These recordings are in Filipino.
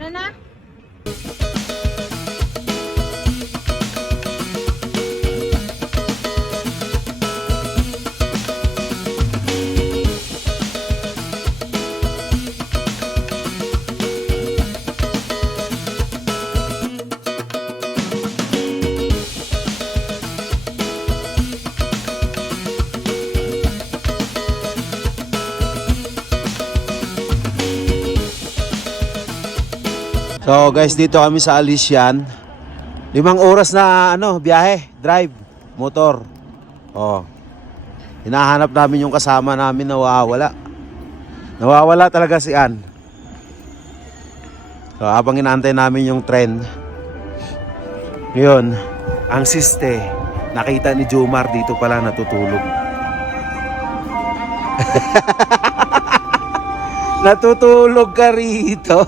Ano na? So guys, dito kami sa Alisian. 5 oras na biyahe, drive, motor. Oh. Hinahanap namin yung kasama namin na nawawala. Nawawala talaga si Ann. So habang inaantay namin yung tren. Ngayon, ang siste, nakita ni Jomar dito pala natutulog. Natutulog ka rito.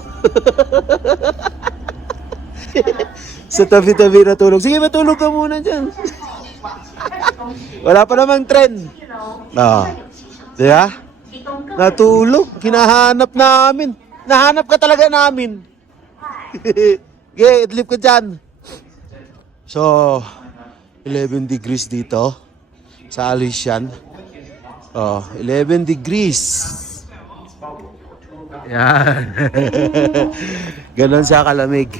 Sa tabi-tabi natulog. Sige, matulog ka muna dyan. Wala pa namang tren. Diba? Natulog. Hinahanap namin. Nahanap ka talaga namin. Okay, idlip ka dyan. So, 11 degrees dito sa Alisian. 11 degrees. Yan. Ganon siya kalamig.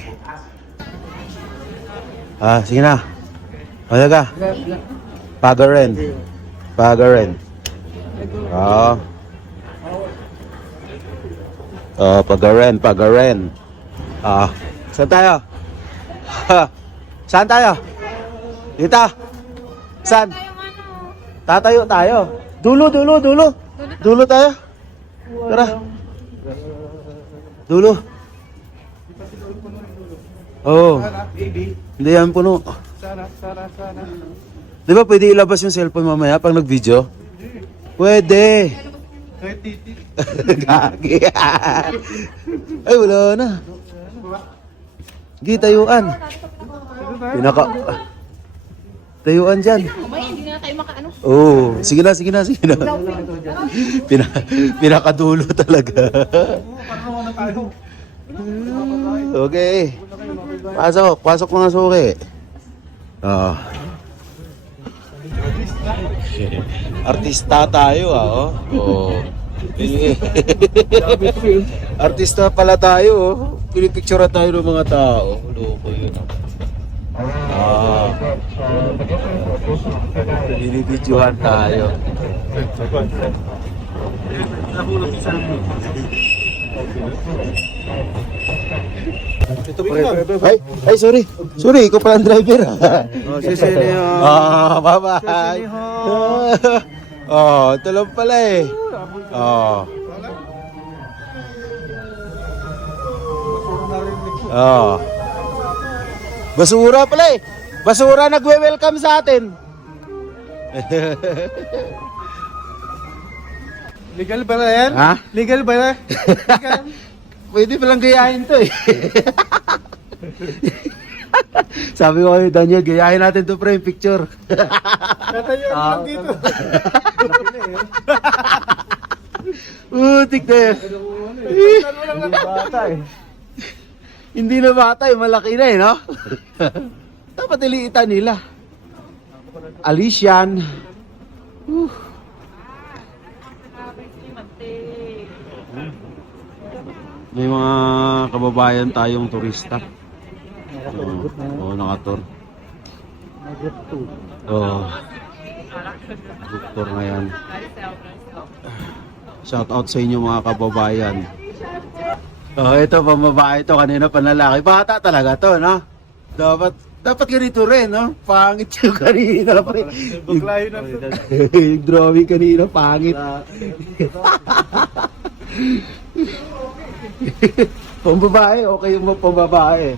Sige na. Wala ka. Pagarin. Pagarin. Pagarin. Pagarin. Saan tayo? Saan tayo? Dito. Saan? Tatayo tayo. Dulo. Dulo tayo. Tara. Dulo. Hindi yan puno. Sana. Di ba pwede ilabas yung cellphone mamaya pag nag-video? Pwede. Gagi. Ay, wala na. Sige, tayuan. Tayuan dyan. Hindi na tayo makaano. Sige na. Pinakadulo talaga. Okay. Pasok mga suki. Artista tayo Artista pala tayo Pinipicture tayo ng mga tao. Loko yun. Binibidyohan tayo. Ito ay, sorry. Sorry, ikaw pala ang driver. Bye-bye. Ito lang pala eh. Basura pala eh. Basura nagwe-welcome sa atin. Legal ba na yan? Ha? Legal ba na? Legal. Pwede palang gayahin to eh. Sabi ko kay Daniel, gayahin natin to pre, picture. Tatayo lang dito. Utik na yan. Bata eh. Hindi na bata eh, malaki na eh, no? Dapat iliitan nila. Alisian. May mga kababayan tayong turista. Nakatur. Group tour ngayon. Shout out sa inyo mga kababayan. Ito pambabae ito, kanina panlalaki. Bata talaga to, no? Dapat ganito rin, no? Pangit yung kanina. Baglayo na ito. Yung drawing kanina, pangit. Pambabae, okay yung pambabae.